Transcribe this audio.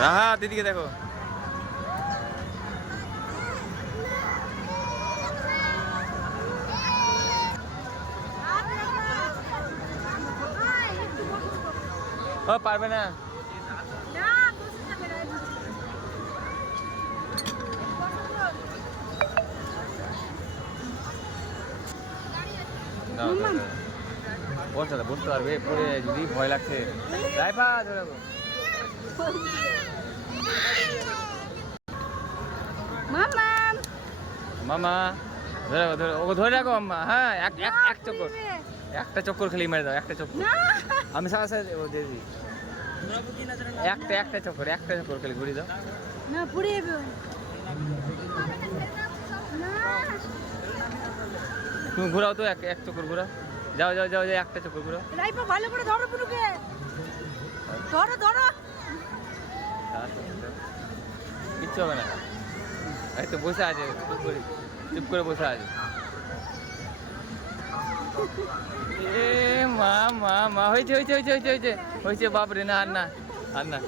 রাহা দিদিকে দেখো। ও পারবে না। বসতে পারবে পরে যদি ভয় লাগছে মামা ধরে ধরে ওকে ধরে রাখো আম্মা। হ্যাঁ এক চক্কর, একটা চক্কর খালি মেরে দাও, একটা চক্কর। আমি সাথে সাথে ও দিয়ে দিই। একটা চক্কর খালি ঘুরিয়ে দাও। না পুড়ে যাবে। তুমি ঘোরাও তো, এক চক্কর ঘোরাও। যাও যাও যাও যাও, একটা চক্কর ঘোরাও। রাইপা ভালো করে ধরো পুরুকে, ধরো ধরো। কিচ্ছু হবে না, এই তো বসে আছে, চুপ করে বসে আছে। এ মা মা মা হয়েছে হয়েছে হয়েছে হয়েছে হয়েছে, বাপরে না আর না আর না।